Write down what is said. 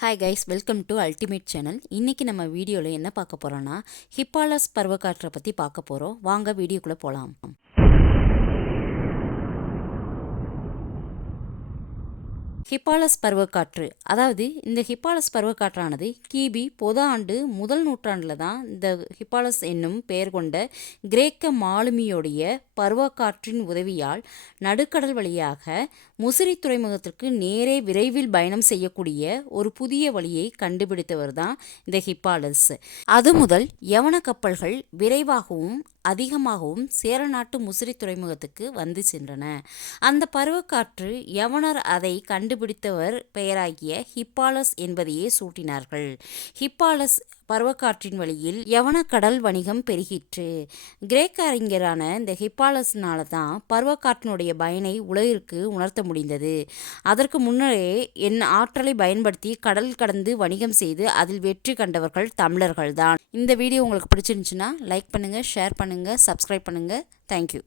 Hi guys, welcome to ultimate channel. இன்றைக்கி நம்ம வீடியோவில் என்ன பார்க்க போகிறோன்னா ஹிப்பாலஸ் பருவக்காற்றை பற்றி பார்க்க போகிறோம். வாங்க வீடியோக்குள்ளே போகலாம். ஹிப்பாலஸ் பருவக்காற்று, அதாவது இந்த ஹிப்பாலஸ் பருவக்காற்றானது கிபி பொது ஆண்டு முதல் நூற்றாண்டில் தான் இந்த ஹிப்பாலஸ் என்னும் பெயர் கொண்ட கிரேக்க மாலுமியோடைய பருவக்காற்றின் உதவியால் நடுக்கடல் வழியாக முசிறி துறைமுகத்திற்கு நேரே விரைவில் பயணம் செய்யக்கூடிய ஒரு புதிய வழியை கண்டுபிடித்தவர் தான் இந்த ஹிப்பாலஸ். அது முதல் யவன கப்பல்கள் விரைவாகவும் அதிகமாகவும் சேர நாட்டு முசிறி துறைமுகத்துக்கு வந்து சென்றன. அந்த பருவக்காற்று யவனர் அதை கண்டுபிடித்தவர் பெயராகிய ஹிப்பாலஸ் என்பதையே சூட்டினார்கள். ஹிப்பாலஸ் பருவக்காற்றின் வழியில் யவன கடல் வணிகம் பெருகிற்று. கிரேக்க அறிஞரான இந்த ஹிப்பாலஸ்னால தான் பருவக்காற்றினுடைய பயனை உலகிற்கு உணர்த்த முடிந்தது. அதற்கு முன்னரே என் ஆற்றலை பயன்படுத்தி கடல் கடந்து வணிகம் செய்து அதில் வெற்றி கண்டவர்கள் தமிழர்கள் தான். இந்த வீடியோ உங்களுக்கு பிடிச்சிருந்துச்சுன்னா லைக் பண்ணுங்கள், ஷேர் பண்ணுங்கள், சப்ஸ்கிரைப் பண்ணுங்கள். தேங்க்யூ.